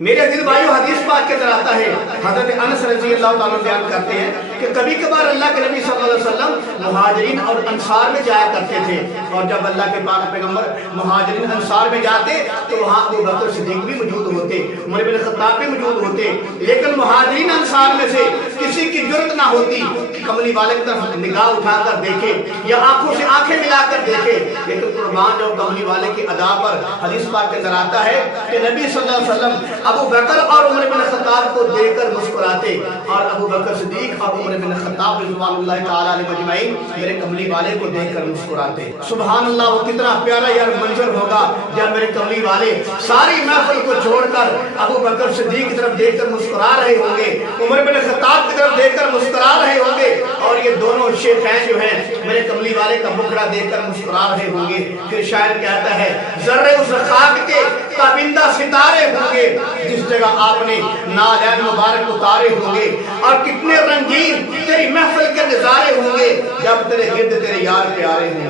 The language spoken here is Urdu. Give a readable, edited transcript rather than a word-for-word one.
میرے عزیز بھائیو، حدیث پاک کے اندر آتا ہے، حضرت انس رضی اللہ تعالیٰ بیان کرتے ہیں کہ کبھی کبھار اللہ کے نبی صلی اللہ علیہ وسلم مہاجرین اور انصار میں جایا کرتے تھے، اور جب اللہ کے پاک پیغمبر مہاجرین انصار میں جاتے تو وہاں ابو بکر صدیق بھی موجود ہوتے، عمر بن خطاب بھی موجود ہوتے، لیکن مہاجرین انصار میں سے کسی کی جرت نہ ہوتی کہ کملی والے کی طرف نگاہ اٹھا کر دیکھے یا آنکھوں سے آنکھیں ملا کر دیکھے، لیکن قربان اور کملی والے کی ادا پر حدیث پاک کے اندر آتا ہے کہ نبی صلی اللہ علیہ وسلم ابو بکر اور عمر بن خطاب کو دیکھ کر مسکراتے، اور ابو بکر صدیق اور عمر بن خطاب رضوان اللہ تعالیٰ علیہ مجمعین میرے کملی والے کو دیکھ کر مسکراتے۔ سبحان اللہ، وہ کتنا پیارا یار منظر ہوگا جب میرے کملی والے ساری محفل کو چھوڑ کر ابو بکر صدیق کی طرف دیکھ کر مسکرا رہے ہوں گے، عمر بن خطاب کی طرف دیکھ کر مسکرا رہے ہوں گے، اور یہ دونوں شیخین جو ہیں میرے کملی والے کا مکھڑا دیکھ کر مسکرا رہے ہوں گے۔ پھر شاعر کہتا ہے، ذرے اس خاک کے تابندہ ستارے ہوں گے جس جگہ آپ نے نالین مبارک اتارے ہوں گے، اور کتنے رنگین تیری محفل کے نظارے ہوں گے جب تیرے گرد تیرے یار پیارے ہوں گے۔